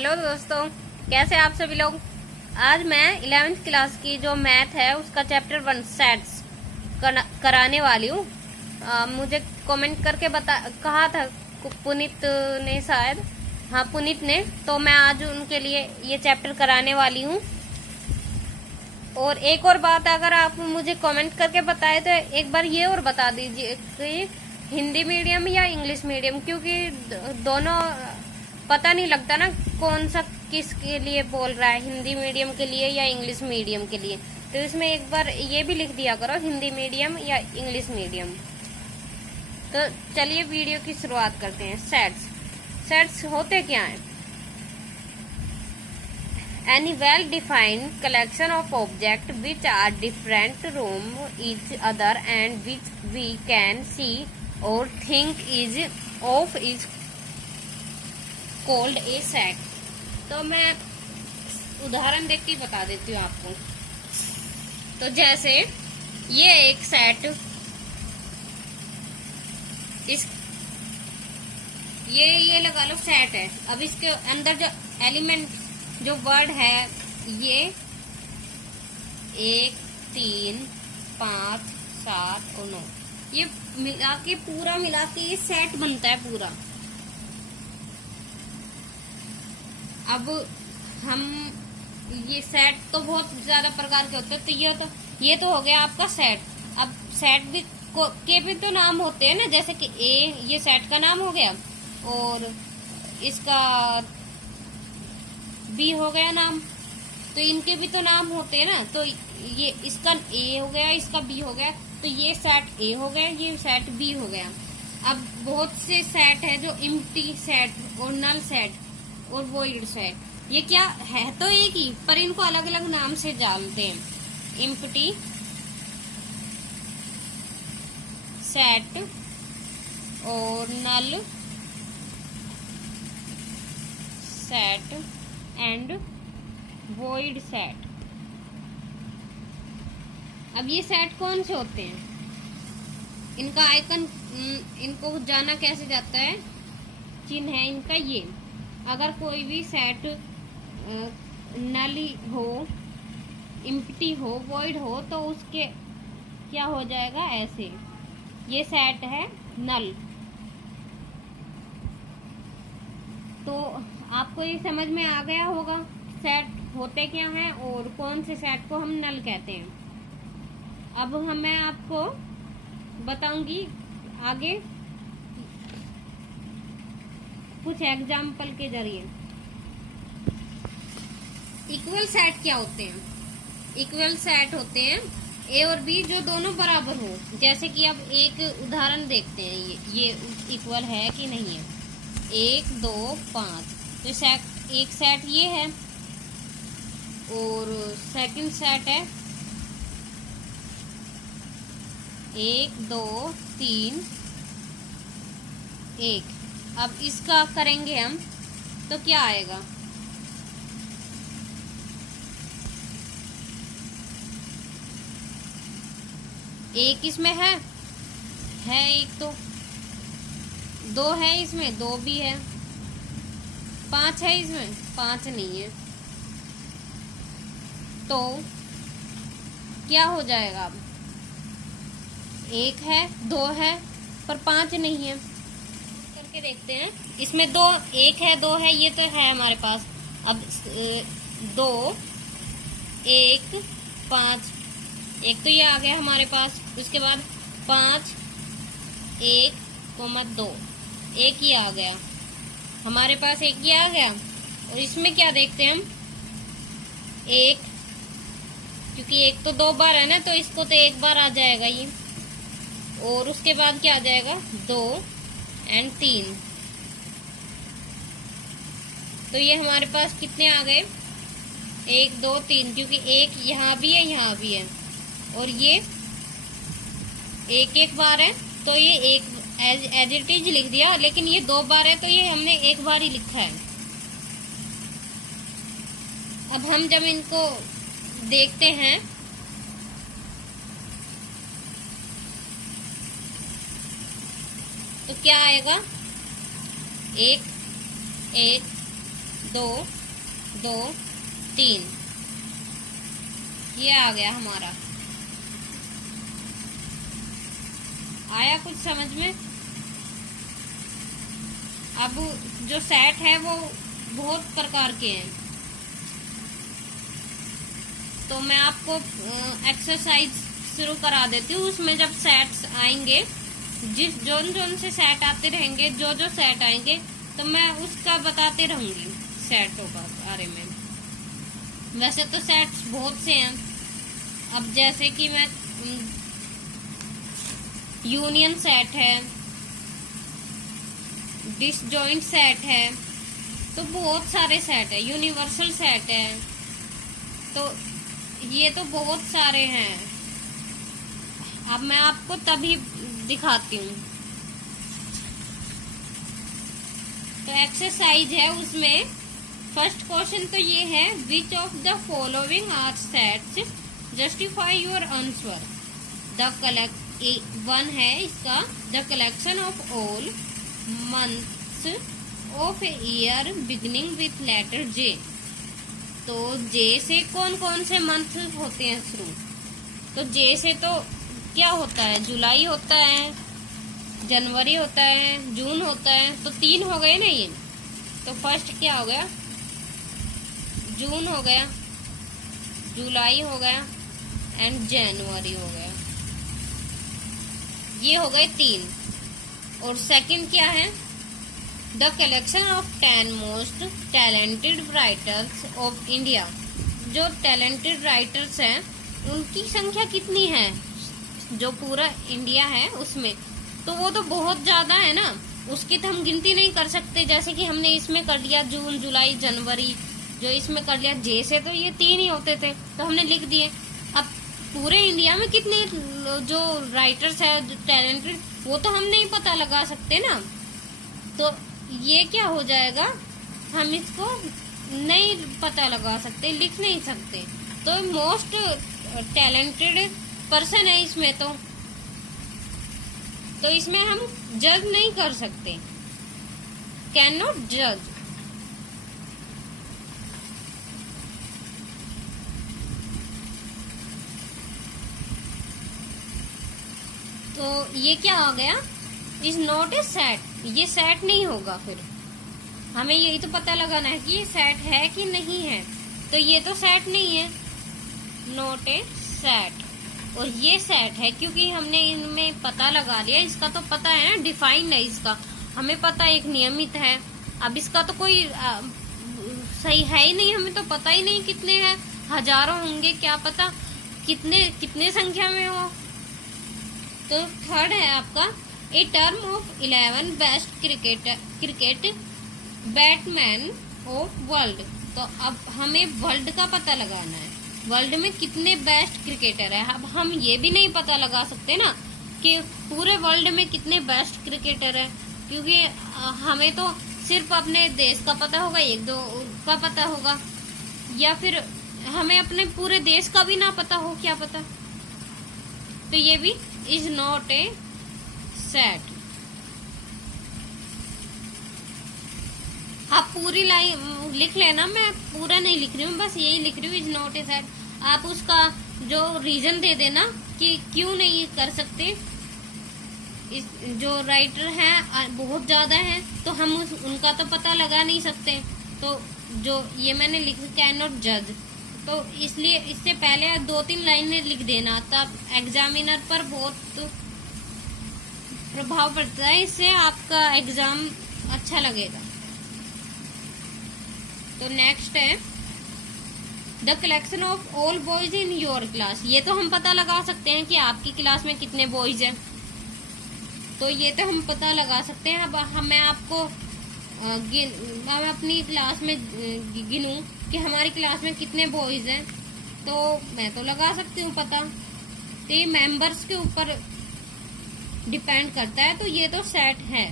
Hello दोस्तों, कैसे आप सभी लोग। आज मैं 11th क्लास की जो मैथ है उसका चैप्टर 1 सेट्स कराने वाली हूँ। मुझे कमेंट करके कहा था पुनीत ने, शायद हाँ पुनीत ने, तो मैं आज उनके लिए ये चैप्टर कराने वाली हूँ। और एक और बात, अगर आप मुझे कमेंट करके बताए तो एक बार ये और बता दीजिए कि हिंदी मीडियम या इंग्लिश मीडियम, क्योंकि दोनों पता नहीं लगता ना कौन सा किसके लिए बोल रहा है, हिंदी मीडियम के लिए या इंग्लिश मीडियम के लिए। तो इसमें एक बार ये भी लिख दिया करो, हिंदी मीडियम या इंग्लिश मीडियम। तो चलिए वीडियो की शुरुआत करते हैं। सेट्स होते क्या हैं? Any well-defined collection of objects which are different from each other and which we can see or think of is called a set। तो मैं उदाहरण देख के बता देती हूँ आपको। तो जैसे ये एक सेट, ये लगा लो सेट है। अब इसके अंदर जो एलिमेंट, जो वर्ड है, ये 1, 3, 5, 7 और 9, ये पूरा मिला के ये सेट बनता है पूरा। अब हम ये सेट तो बहुत ज्यादा प्रकार के होते हैं, तो ये तो हो गया आपका सेट। अब सेट के भी तो नाम होते हैं ना, जैसे कि ये सेट का नाम हो गया और इसका बी हो गया नाम, तो इनके भी तो नाम होते हैं ना। तो ये इसका ए हो गया, इसका बी हो गया, तो ये सेट ए हो गया, ये सेट बी हो गया। अब बहुत से सेट है जो एम्प्टी सेट और नल सेट और वॉइड सेट, ये क्या है तो एक ही, पर इनको अलग अलग नाम से डालते हैं। एम्प्टी सेट और null set and void set. अब ये सेट कौन से होते हैं, इनका आइकन, इनको जाना कैसे जाता है, चिन्ह है इनका ये। अगर कोई भी सेट नली हो, एम्प्टी हो, वॉइड हो, तो उसके क्या हो जाएगा, ऐसे। ये सेट है नल। तो आपको ये समझ में आ गया होगा सेट होते क्या हैं और कौन से सेट को हम नल कहते हैं। अब मैं आपको बताऊंगी आगे कुछ एग्जाम्पल के जरिए। इक्वल सेट क्या होते हैं? इक्वल सेट होते हैं ए और बी जो दोनों बराबर हो। जैसे कि अब एक उदाहरण देखते हैं, ये इक्वल है कि नहीं है। 1, 2, 5, तो एक सेट ये है और सेकंड सेट है 1, 2, 3, 1। अब इसका करेंगे हम तो क्या आएगा, एक इसमें है एक, तो 2 है इसमें, 2 भी है, 5 है इसमें, 5 नहीं है। तो क्या हो जाएगा, अब 1 है, 2 है, पर 5 नहीं है। करके देखते हैं, इसमें 2, 1 है, 2 है, ये तो है हमारे पास। अब 2, 1, 5, एक तो ये आ गया हमारे पास। उसके बाद 5, 1, 2, एक ही आ गया हमारे पास, एक ही आ गया। और इसमें क्या देखते हैं हम, 1, क्योंकि 1 तो 2 बार है ना, तो इसको तो 1 बार आ जाएगा ये। और उसके बाद क्या आ जाएगा, 2 एंड 3। तो ये हमारे पास कितने आ गए, 1, 2, 3, क्योंकि 1 यहाँ भी है, यहाँ भी है, और ये 1 बार है, तो ये एक एज इट इज लिख दिया। लेकिन ये 2 बार है, तो ये हमने 1 बार ही लिखा है। अब हम जब इनको देखते हैं तो क्या आएगा, 1, 1, 2 2 3। ये आ गया हमारा। आया कुछ समझ में? अब जो सेट है वो बहुत प्रकार के हैं, तो मैं आपको एक्सरसाइज शुरू करा देती हूँ। उसमें जब सेट्स आएंगे, जिस जोन से सेट आते रहेंगे, जो सेट आएंगे, तो मैं उसका बताते रहूंगी सेटों का बारे में। वैसे तो सेट्स बहुत से हैं। अब जैसे कि मैं यूनियन सेट है, डिसजॉइंट सेट है, तो बहुत सारे सेट है। यूनिवर्सल सेट है, तो ये तो बहुत सारे हैं। अब मैं आपको तभी दिखाती हूँ। तो एक्सरसाइज है, उसमें फर्स्ट क्वेश्चन तो ये है, which of the following are sets, justify your answer. The one है इसका, the collection of all months of a year beginning with letter J. तो जे से कौन कौन से मंथ होते हैं शुरू? तो जे से तो क्या होता है? जुलाई होता है, जनवरी होता है, जून होता है, तो 3 हो गए ना ये। तो फर्स्ट क्या हो गया? जून हो गया, जुलाई हो गया एंड जनवरी हो गया। ये हो गए 3। और सेकंड क्या है? The collection of 10 most talented writers of India. जो टैलेंटेड राइटर्स हैं उनकी संख्या कितनी है जो पूरा इंडिया है उसमें? तो वो तो बहुत ज्यादा है ना, उसकी तो हम गिनती नहीं कर सकते। जैसे कि हमने इसमें कर लिया जून, जुलाई, जनवरी, जो इसमें कर लिया जे से, तो ये 3 ही होते थे, तो हमने लिख दिए। अब पूरे इंडिया में कितने जो राइटर्स है, जो टैलेंटेड, वो तो हम नहीं पता लगा सकते ना। तो ये क्या हो जाएगा, हम इसको नहीं पता लगा सकते, लिख नहीं सकते। तो मोस्ट टैलेंटेड पर्सन है इसमें, तो इसमें हम जज नहीं कर सकते, कैन नॉट जज। तो ये क्या आ गया? Is not a set. ये सेट नहीं होगा। फिर हमें यही तो पता लगाना है कि ये सेट है कि नहीं है। तो ये तो सेट नहीं है, नॉट ए सेट। और ये सेट है क्योंकि हमने इनमें पता लगा लिया। इसका तो पता है ना, डिफाइंड है इसका, हमें पता है, एक नियमित है। अब इसका तो कोई सही है ही नहीं, हमें तो पता ही नहीं कितने हैं, हजारों होंगे, क्या पता कितने संख्या में हो। तो थर्ड है आपका, a term of 11 best cricket batsman of world. तो अब हमें वर्ल्ड का पता लगाना है, वर्ल्ड में कितने बेस्ट क्रिकेटर है। अब हम ये भी नहीं पता लगा सकते ना कि पूरे वर्ल्ड में कितने बेस्ट क्रिकेटर है, क्योंकि हमें तो सिर्फ अपने देश का पता होगा, 1-2 का पता होगा, या फिर हमें अपने पूरे देश का भी ना पता हो, क्या पता। तो ये भी इज नॉट ए सेट। आप पूरी लाइन लिख लेना, मैं पूरा नहीं लिख रही हूँ, बस यही लिख रही हूँ, इज नॉट ए सेट। आप उसका जो रीजन दे देना कि क्यों नहीं कर सकते। जो राइटर हैं बहुत ज्यादा हैं, तो हम उनका तो पता लगा नहीं सकते। तो जो ये मैंने लिखा, कैन नॉट जज, तो इसलिए इससे पहले 2-3 लाइनें लिख देना, तब एग्जामिनर पर बहुत प्रभाव पड़ता है, इससे आपका एग्जाम अच्छा लगेगा। तो नेक्स्ट है, the collection of all boys in your class. ये तो हम पता लगा सकते हैं कि आपकी क्लास में कितने बॉयज हैं, तो ये तो हम पता लगा सकते हैं। अब मैं आपको मैं अपनी क्लास में गिनूं कि हमारी क्लास में कितने बॉयज हैं, तो मैं तो लगा सकती हूँ पता। तो ये मेंबर्स के ऊपर डिपेंड करता है, तो ये तो सेट है।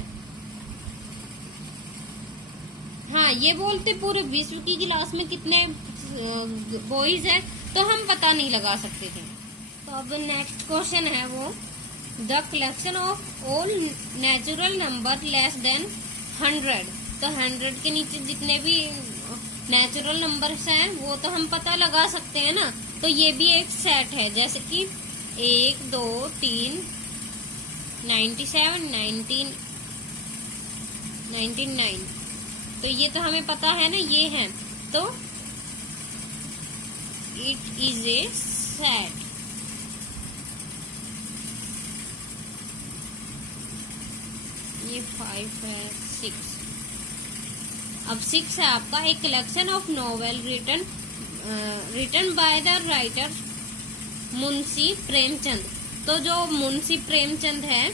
हाँ, ये बोलते पूरे विश्व की क्लास में कितने बॉयज हैं, तो हम पता नहीं लगा सकते थे। तो अब नेक्स्ट क्वेश्चन है वो, the collection of all natural number less than 100। तो 100 के नीचे जितने भी नेचुरल नंबर्स हैं वो तो हम पता लगा सकते हैं ना, तो ये भी एक सेट है। जैसे कि 1 2 3 97 19 99, तो ये तो हमें पता है ना, ये है, तो इट इज ए सेट। ये 5 है, 6। अब 6 है आपका, एक collection of novel written by the writer Munshi Premchand. तो जो मुंशी प्रेमचंद है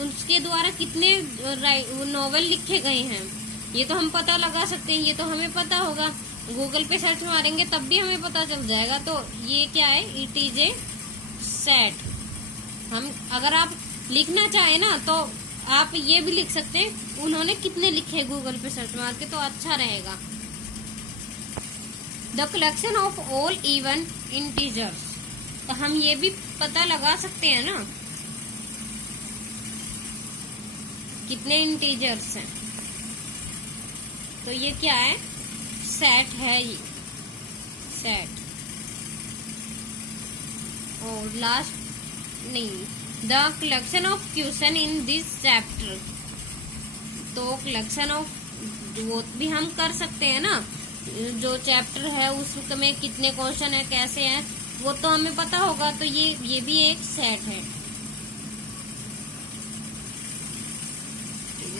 उसके द्वारा कितने नॉवेल लिखे गए हैं ये तो हम पता लगा सकते हैं, ये तो हमें पता होगा। गूगल पे सर्च मारेंगे तब भी हमें पता चल जाएगा। तो ये क्या है, इट इज ए सेट। हम अगर आप लिखना चाहे ना तो आप ये भी लिख सकते हैं उन्होंने कितने लिखे, गूगल पे सर्च मार के, तो अच्छा रहेगा। The collection of all even integers, तो हम ये भी पता लगा सकते हैं ना कितने इंटीजर्स हैं। तो ये क्या है, सेट है, ये सेट। और लास्ट नहीं, the collection of question in this chapter, तो कलेक्शन ऑफ वो भी हम कर सकते हैं ना, जो चैप्टर है उसमें कितने क्वेश्चन है, कैसे है, वो तो हमें पता होगा। तो ये भी एक सेट है,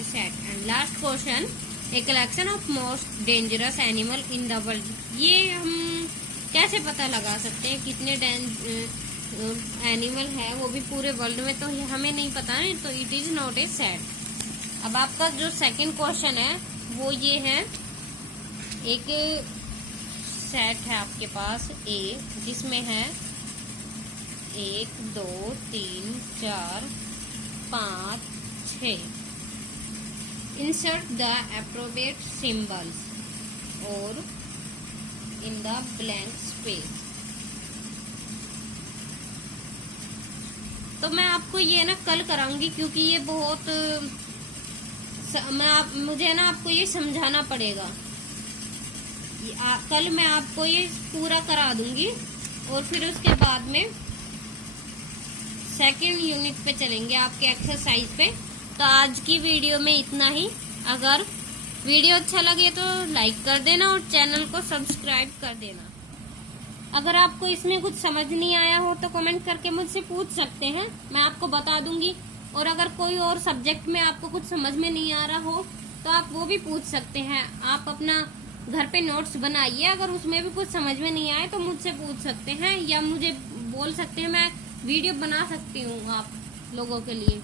set. And last question, a collection of most dangerous animal in the world. ये हम कैसे पता लगा सकते हैं कितने एनिमल है वो भी पूरे वर्ल्ड में, तो हमें नहीं पता है, तो it is not a set. अब आपका जो सेकंड क्वेश्चन है वो ये है, एक सेट है आपके पास ए जिसमें है 1 2 3 4 5 6। इंसर्ट द एप्रोप्रिएट सिंबल्स और इन द ब्लैंक स्पेस। तो मैं आपको ये ना कल कराऊंगी क्योंकि ये बहुत मुझे ना आपको ये समझाना पड़ेगा। कल मैं आपको ये पूरा करा दूंगी और फिर उसके बाद में सेकंड यूनिट पे चलेंगे आपके एक्सरसाइज पे। तो आज की वीडियो में इतना ही। अगर वीडियो अच्छा लगे तो लाइक कर देना और चैनल को सब्सक्राइब कर देना। अगर आपको इसमें कुछ समझ नहीं आया हो तो कमेंट करके मुझसे पूछ सकते हैं, मैं आपको बता दूंगी। और अगर कोई और सब्जेक्ट में आपको कुछ समझ में नहीं आ रहा हो तो आप वो भी पूछ सकते हैं। आप अपना घर पे नोट्स बनाइए, अगर उसमें भी कुछ समझ में नहीं आए तो मुझसे पूछ सकते हैं या मुझे बोल सकते हैं, मैं वीडियो बना सकती हूँ आप लोगों के लिए।